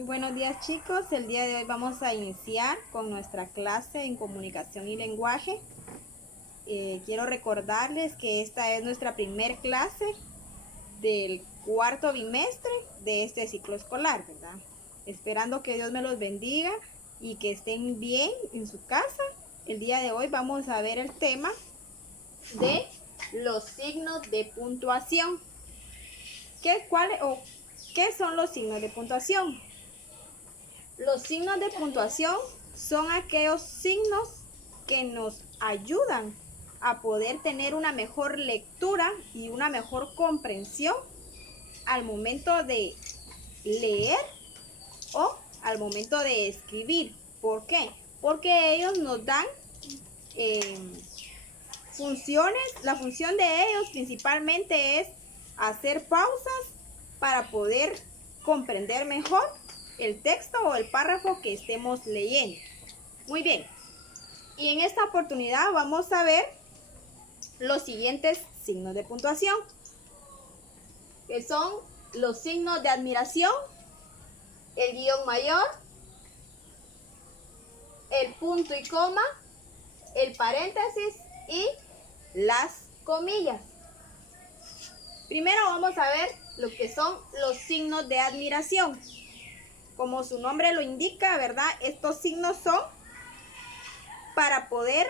Muy buenos días, chicos. El día de hoy vamos a iniciar con nuestra clase en comunicación y lenguaje. Quiero recordarles que esta es nuestra primer clase del cuarto bimestre de este ciclo escolar, ¿verdad? Esperando que Dios me los bendiga y que estén bien en su casa. El día de hoy vamos a ver el tema de los signos de puntuación. ¿Qué son los signos de puntuación? Los signos de puntuación son aquellos signos que nos ayudan a poder tener una mejor lectura y una mejor comprensión al momento de leer o al momento de escribir. ¿Por qué? Porque ellos nos dan funciones. La función de ellos principalmente es hacer pausas para poder comprender mejor el texto o el párrafo que estemos leyendo. Muy bien. Y en esta oportunidad vamos a ver los siguientes signos de puntuación, que son los signos de admiración, el guión mayor, el punto y coma, el paréntesis y las comillas. Primero vamos a ver lo que son los signos de admiración. Como su nombre lo indica, ¿verdad? Estos signos son para poder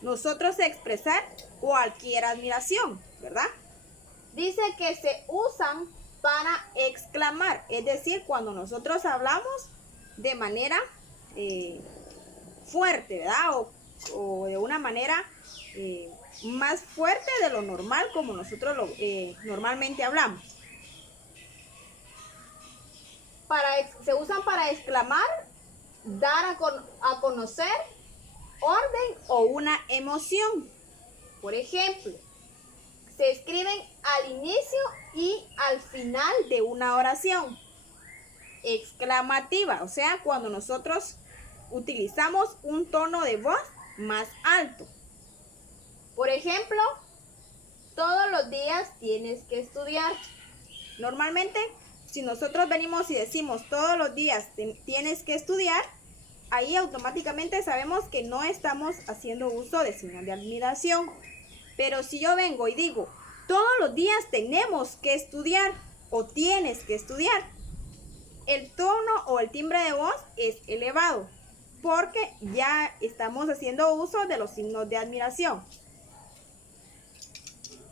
nosotros expresar cualquier admiración, ¿verdad? Dice que se usan para exclamar, es decir, cuando nosotros hablamos de manera fuerte, ¿verdad? O de una manera más fuerte de lo normal, como nosotros normalmente hablamos. Se usan para exclamar, dar a conocer orden o una emoción. Por ejemplo, se escriben al inicio y al final de una oración. Exclamativa, o sea, cuando nosotros utilizamos un tono de voz más alto. Por ejemplo, todos los días tienes que estudiar. Normalmente, si nosotros venimos y decimos todos los días tienes que estudiar, ahí automáticamente sabemos que no estamos haciendo uso de signos de admiración. Pero si yo vengo y digo todos los días tenemos que estudiar o tienes que estudiar, el tono o el timbre de voz es elevado porque ya estamos haciendo uso de los signos de admiración.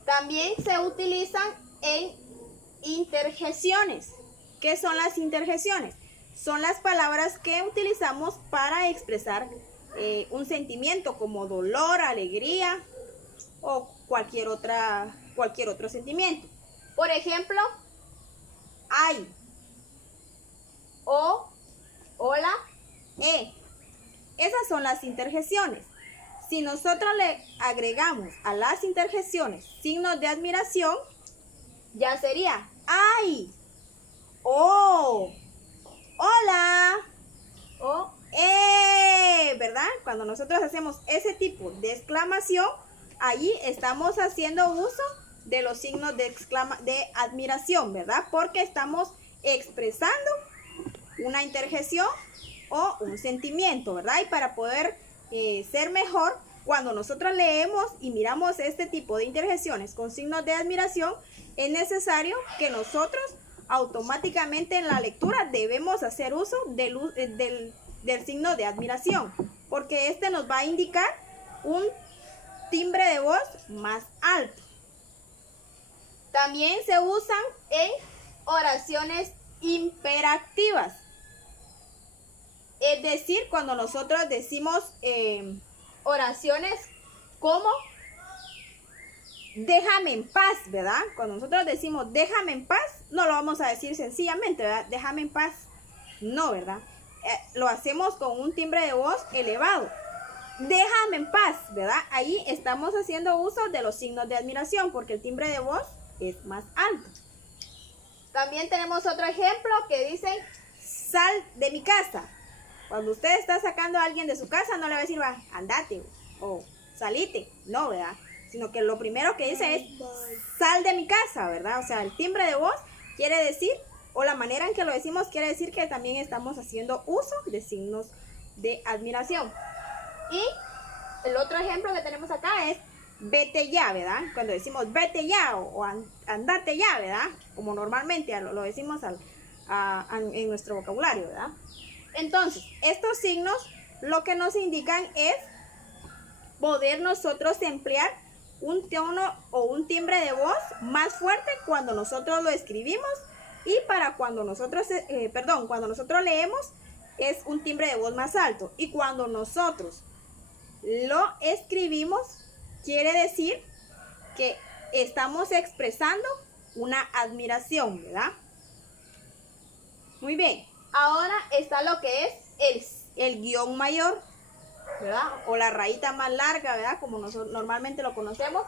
También se utilizan en interjecciones. ¿Qué son las interjecciones? Son las palabras que utilizamos para expresar un sentimiento como dolor, alegría o cualquier otro sentimiento. Por ejemplo, ay, o, hola, Esas son las interjecciones. Si nosotros le agregamos a las interjecciones signos de admiración, ya sería ay, oh, hola, o ¿verdad? Cuando nosotros hacemos ese tipo de exclamación, allí estamos haciendo uso de los signos de admiración, ¿verdad? Porque estamos expresando una interjección o un sentimiento, ¿verdad? Y para poder ser mejor, cuando nosotros leemos y miramos este tipo de interjecciones con signos de admiración, es necesario que nosotros automáticamente en la lectura debemos hacer uso del signo de admiración, porque este nos va a indicar un timbre de voz más alto. También se usan en oraciones imperativas. Es decir, cuando nosotros decimos oraciones como déjame en paz, ¿verdad? Cuando nosotros decimos déjame en paz, no lo vamos a decir sencillamente, ¿verdad? Déjame en paz. No, ¿verdad? Lo hacemos con un timbre de voz elevado. Déjame en paz, ¿verdad? Ahí estamos haciendo uso de los signos de admiración porque el timbre de voz es más alto. También tenemos otro ejemplo que dice sal de mi casa. Cuando usted está sacando a alguien de su casa, no le va a decir va, andate o salite, no, ¿verdad? Sino que lo primero que dice es sal de mi casa, ¿verdad? O sea, el timbre de voz quiere decir o la manera en que lo decimos quiere decir que también estamos haciendo uso de signos de admiración. Y el otro ejemplo que tenemos acá es vete ya, ¿verdad? Cuando decimos vete ya o andate ya, ¿verdad? Como normalmente lo decimos en nuestro vocabulario, ¿verdad? Entonces, estos signos lo que nos indican es poder nosotros emplear un tono o un timbre de voz más fuerte cuando nosotros lo escribimos, y para cuando nosotros, cuando nosotros leemos es un timbre de voz más alto, y cuando nosotros lo escribimos quiere decir que estamos expresando una admiración, ¿verdad? Muy bien, ahora está lo que es el guión mayor, ¿verdad? O la rayita más larga, ¿verdad? Como nosotros normalmente lo conocemos.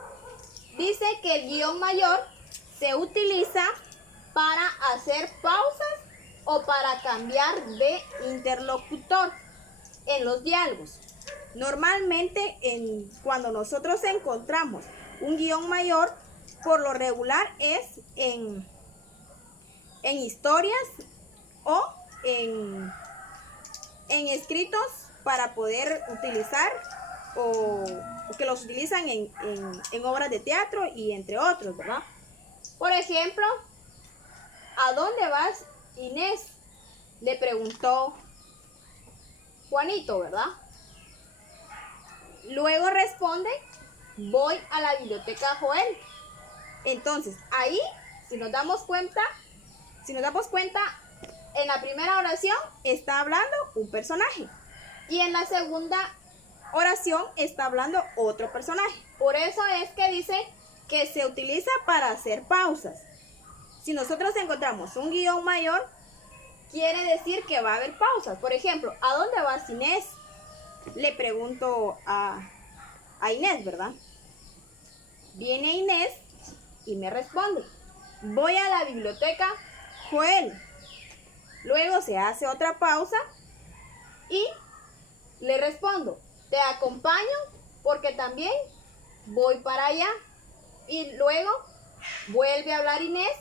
Dice que el guión mayor se utiliza para hacer pausas o para cambiar de interlocutor en los diálogos. Normalmente cuando nosotros encontramos un guión mayor, por lo regular es en historias o en escritos para poder utilizar o que los utilizan en obras de teatro y entre otros, ¿verdad? Por ejemplo, ¿a dónde vas, Inés?, le preguntó Juanito, ¿verdad? Luego responde, voy a la biblioteca Joel. Entonces, ahí, si nos damos cuenta, en la primera oración está hablando un personaje y en la segunda oración está hablando otro personaje. Por eso es que dice que se utiliza para hacer pausas. Si nosotros encontramos un guión mayor, quiere decir que va a haber pausas. Por ejemplo, ¿a dónde vas, Inés?, le pregunto a Inés, ¿verdad? Viene Inés y me responde, voy a la biblioteca Joel. Luego se hace otra pausa y le respondo, te acompaño porque también voy para allá. Y luego vuelve a hablar Inés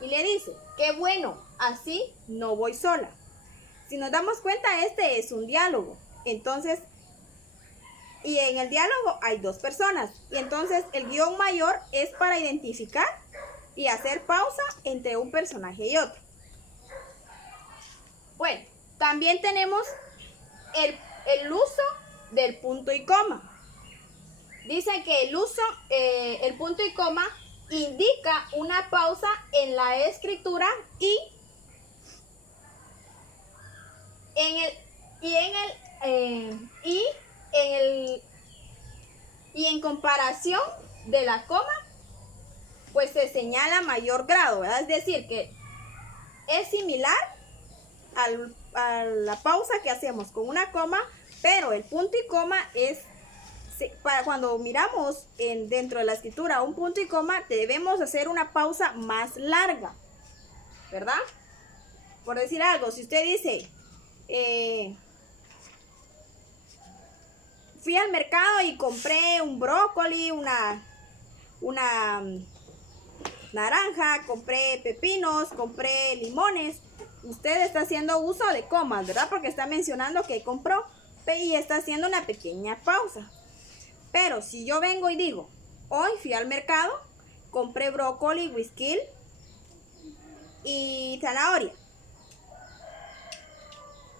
y le dice, qué bueno, así no voy sola. Si nos damos cuenta, este es un diálogo. Entonces, y en el diálogo hay dos personas. Y entonces el guión mayor es para identificar y hacer pausa entre un personaje y otro. Bueno, también tenemos el uso del punto y coma. Dice que el punto y coma indica una pausa en la escritura y en comparación de la coma, pues se señala mayor grado, ¿verdad? Es decir, que es similar a la pausa que hacemos con una coma, pero el punto y coma es, para cuando miramos dentro de la escritura un punto y coma, debemos hacer una pausa más larga, ¿verdad? Por decir algo, si usted dice, fui al mercado y compré un brócoli, una naranja, compré pepinos, compré limones, usted está haciendo uso de comas, ¿verdad? Porque está mencionando que compró y está haciendo una pequeña pausa. Pero si yo vengo y digo, hoy fui al mercado, compré brócoli, whisky y zanahoria,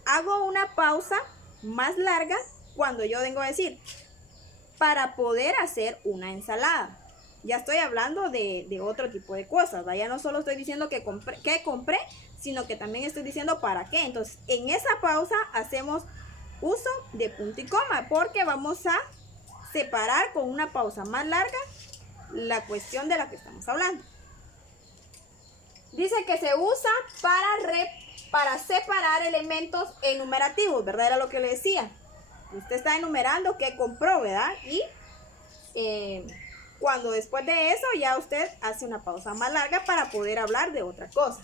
hago una pausa más larga cuando yo vengo a decir, para poder hacer una ensalada. Ya estoy hablando de otro tipo de cosas, ¿va? Ya no solo estoy diciendo que compré, sino que también estoy diciendo para qué. Entonces, en esa pausa hacemos uso de punto y coma, porque vamos a separar con una pausa más larga la cuestión de la que estamos hablando. Dice que se usa para separar elementos enumerativos, ¿verdad? Era lo que le decía. Usted está enumerando qué compró, ¿verdad? Y cuando después de eso ya usted hace una pausa más larga para poder hablar de otra cosa.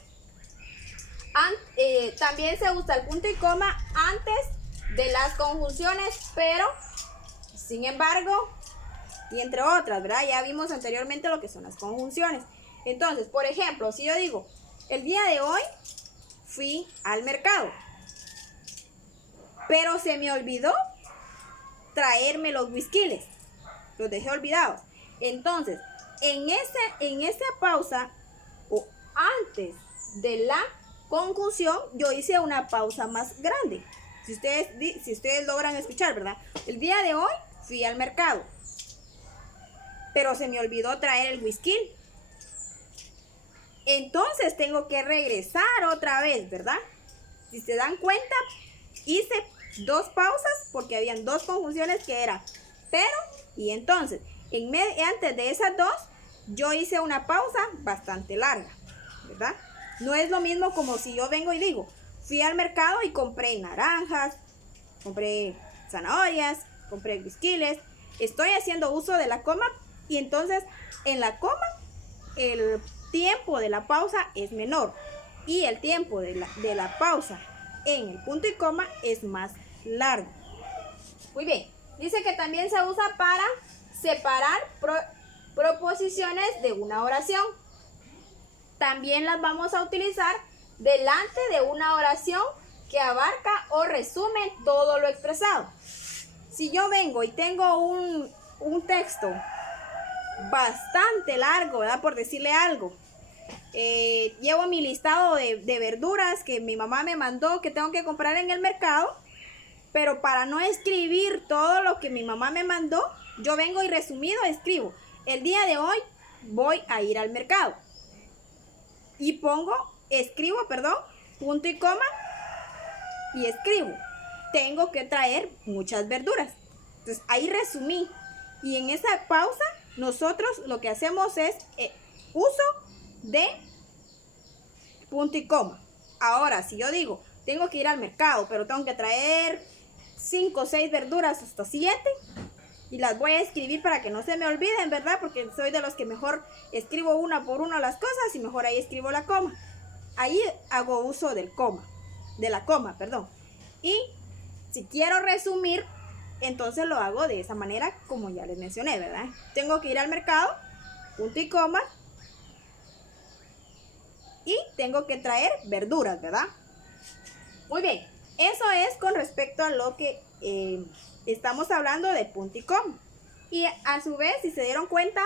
También se usa el punto y coma antes de las conjunciones, pero sin embargo, y entre otras, ¿verdad? Ya vimos anteriormente lo que son las conjunciones. Entonces, por ejemplo, si yo digo, el día de hoy fui al mercado, pero se me olvidó traerme los whiskiles. Los dejé olvidados. Entonces, en esa pausa, o antes de la conjunción, yo hice una pausa más grande. Si ustedes logran escuchar, ¿verdad? El día de hoy fui al mercado, pero se me olvidó traer el whisky. Entonces tengo que regresar otra vez, ¿verdad? Si se dan cuenta, hice dos pausas porque habían dos conjunciones que era pero y entonces. Antes de esas dos, yo hice una pausa bastante larga, ¿verdad? No es lo mismo como si yo vengo y digo, fui al mercado y compré naranjas, compré zanahorias, compré whiskiles. Estoy haciendo uso de la coma y entonces en la coma el tiempo de la pausa es menor y el tiempo de la pausa en el punto y coma es más largo. Muy bien, dice que también se usa para separar proposiciones de una oración. También las vamos a utilizar delante de una oración que abarca o resume todo lo expresado. Si yo vengo y tengo un texto bastante largo, ¿verdad? Por decirle algo, llevo mi listado de verduras que mi mamá me mandó que tengo que comprar en el mercado, pero para no escribir todo lo que mi mamá me mandó, yo vengo y resumido escribo, el día de hoy voy a ir al mercado. Y escribo, punto y coma, y escribo, tengo que traer muchas verduras. Entonces ahí resumí. Y en esa pausa, nosotros lo que hacemos es uso de punto y coma. Ahora, si yo digo, tengo que ir al mercado, pero tengo que traer 5 o 6 verduras hasta 7, y las voy a escribir para que no se me olviden, ¿verdad? Porque soy de los que mejor escribo una por una las cosas y mejor ahí escribo la coma. Ahí hago uso de la coma. Y si quiero resumir, entonces lo hago de esa manera como ya les mencioné, ¿verdad? Tengo que ir al mercado, punto y coma, y tengo que traer verduras, ¿verdad? Muy bien, eso es con respecto a lo que estamos hablando de punto y coma. Y a su vez, si se dieron cuenta,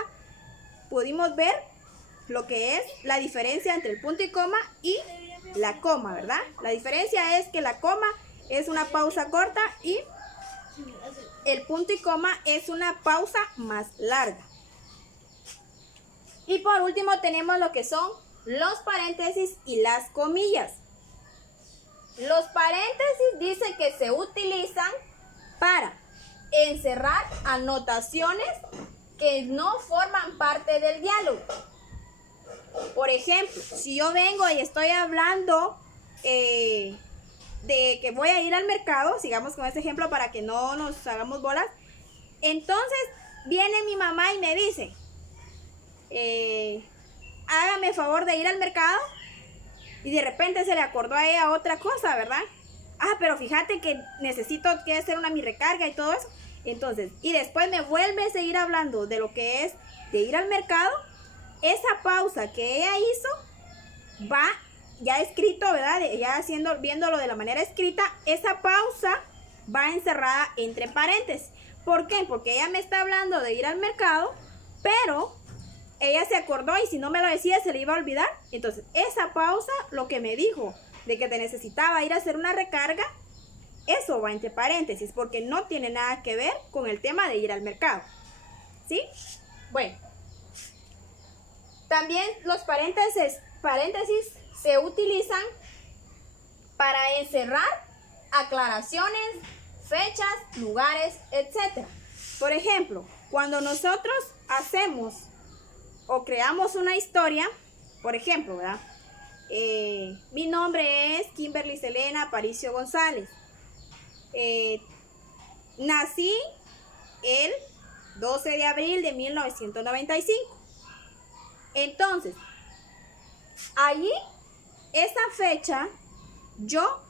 pudimos ver lo que es la diferencia entre el punto y coma y la coma, ¿verdad? La diferencia es que la coma es una pausa corta y el punto y coma es una pausa más larga. Y por último tenemos lo que son los paréntesis y las comillas. Los paréntesis dice que se utilizan para encerrar anotaciones que no forman parte del diálogo. Por ejemplo, si yo vengo y estoy hablando de que voy a ir al mercado, sigamos con este ejemplo para que no nos hagamos bolas. Entonces viene mi mamá y me dice, hágame favor de ir al mercado, y de repente se le acordó a ella otra cosa, ¿verdad? Pero fíjate que necesito que hacer mi recarga y todo eso. Entonces, y después me vuelve a seguir hablando de lo que es de ir al mercado. Esa pausa que ella hizo va ya escrito, ¿verdad? Ya viéndolo de la manera escrita, esa pausa va encerrada entre paréntesis. ¿Por qué? Porque ella me está hablando de ir al mercado, pero ella se acordó y si no me lo decía se le iba a olvidar. Entonces, esa pausa, lo que me dijo de que te necesitaba ir a hacer una recarga, eso va entre paréntesis porque no tiene nada que ver con el tema de ir al mercado. ¿Sí? Bueno. También los paréntesis se utilizan para encerrar aclaraciones, fechas, lugares, etc. Por ejemplo, cuando nosotros hacemos o creamos una historia, por ejemplo, ¿verdad? Mi nombre es Kimberly Selena Aparicio González. Nací el 12 de abril de 1995. Entonces, allí, esa fecha, yo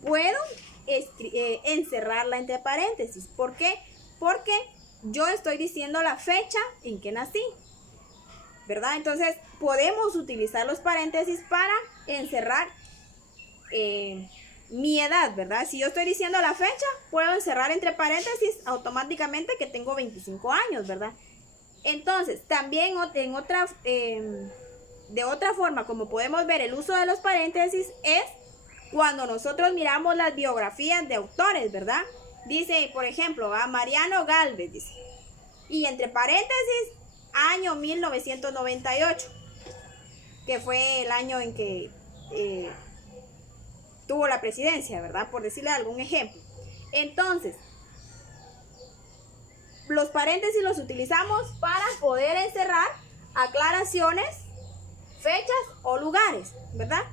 puedo encerrarla entre paréntesis. ¿Por qué? Porque yo estoy diciendo la fecha en que nací, ¿verdad? Entonces, podemos utilizar los paréntesis para encerrar mi edad, ¿verdad? Si yo estoy diciendo la fecha, puedo encerrar entre paréntesis automáticamente que tengo 25 años, ¿verdad? Entonces, también de otra forma, como podemos ver, el uso de los paréntesis es cuando nosotros miramos las biografías de autores, ¿verdad? Dice, por ejemplo, a Mariano Gálvez, dice, y entre paréntesis, año 1998, que fue el año en que tuvo la presidencia, ¿verdad? Por decirle algún ejemplo. Entonces, los paréntesis los utilizamos para poder encerrar aclaraciones, fechas o lugares, ¿verdad?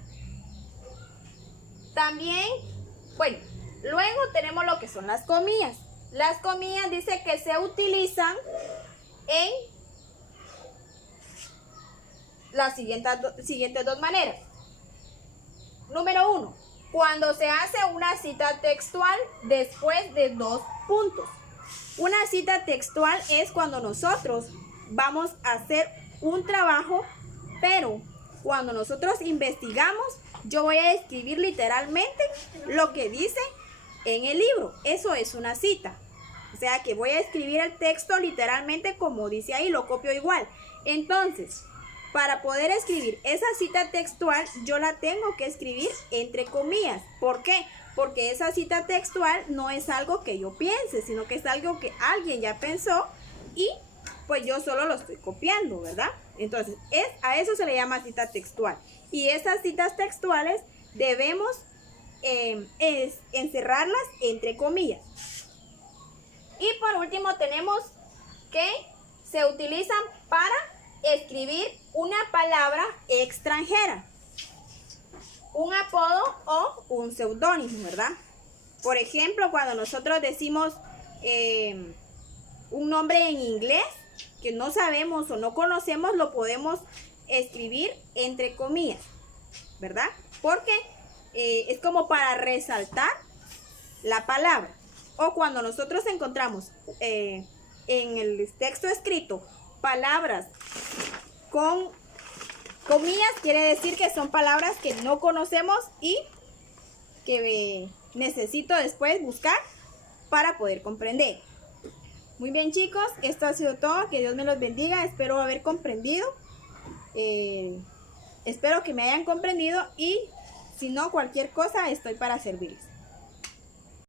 También, bueno, luego tenemos lo que son las comillas. Las comillas dice que se utilizan en las siguientes dos maneras. Número 1, cuando se hace una cita textual después de dos puntos. Una cita textual es cuando nosotros vamos a hacer un trabajo, pero cuando nosotros investigamos, yo voy a escribir literalmente lo que dice en el libro. Eso es una cita. O sea que voy a escribir el texto literalmente como dice ahí, lo copio igual. Entonces, para poder escribir esa cita textual, yo la tengo que escribir entre comillas. ¿Por qué? Porque esa cita textual no es algo que yo piense, sino que es algo que alguien ya pensó y pues yo solo lo estoy copiando, ¿verdad? Entonces, a eso se le llama cita textual. Y esas citas textuales debemos encerrarlas entre comillas. Y por último tenemos que se utilizan para escribir una palabra extranjera, un apodo o un seudónimo, ¿verdad? Por ejemplo, cuando nosotros decimos un nombre en inglés que no sabemos o no conocemos, lo podemos escribir entre comillas, ¿verdad? Porque es como para resaltar la palabra. O cuando nosotros encontramos en el texto escrito palabras con comillas, quiere decir que son palabras que no conocemos y que necesito después buscar para poder comprender. Muy bien, chicos, esto ha sido todo. Que Dios me los bendiga. Espero haber comprendido. Espero que me hayan comprendido y si no, cualquier cosa estoy para servirles.